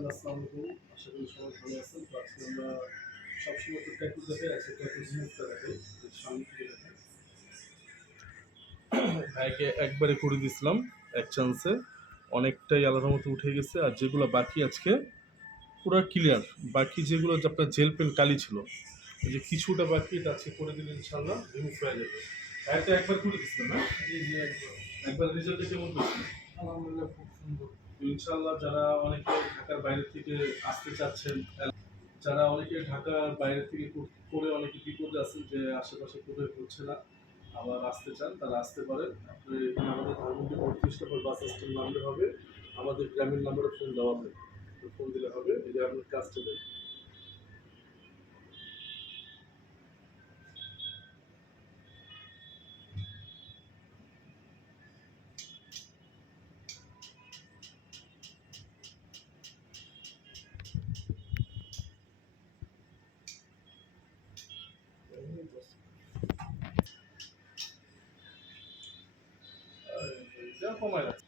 ইনশাআল্লাহ আসসালামু আলাইকুম। আশা করি সবাই ভালো আছেন। তো আজকে আমরা সবসময় তো ট্যাটু দেখাই, আজকে ট্যাটু রিমুভটা দেখাই। সামনে থেকে দেখাই। ভাইকে একবারে করে দিছিলাম এক চান্সে, অনেকটাই আলাদার মতো উঠে গেছে। আর যেগুলো বাকি আজকে পুরো ক্লিয়ার, বাকি যেগুলো যে আপনার জেল পেন কালি ছিল, এই যে কিছুটা বাকি, এটা আজকে করে দিলে ইনশাআল্লাহ রিমুভ হয়ে যাবে। ভাইটা একবার করে দিছিলাম না? জি জি একদম। একবার রেজাল্টটা কেমন পেয়েছেন? আলহামদুলিল্লাহ খুব সুন্দর। ইনশাআল্লাহ যারা অনেকে ঢাকার বাইরে থেকে আসতে চাচ্ছেন, যারা অনেকে ঢাকার বাইরে থেকে করে অনেকে বিপদে আছেন যে আশেপাশে কোথাও হচ্ছে না, আবার আসতে চান, তারা আসতে পারেন। আপনি এখানে আমাদের ধানমন্ডি ৩৫ নম্বর বাস স্ট্যান্ড নামলে হবে, আমাদের গ্রামীণ নাম্বারে ফোন দেওয়া হবে, ফোন দিলে হবে, এই যে আপনার কাজটা দেন। যা কমায় রাখছে।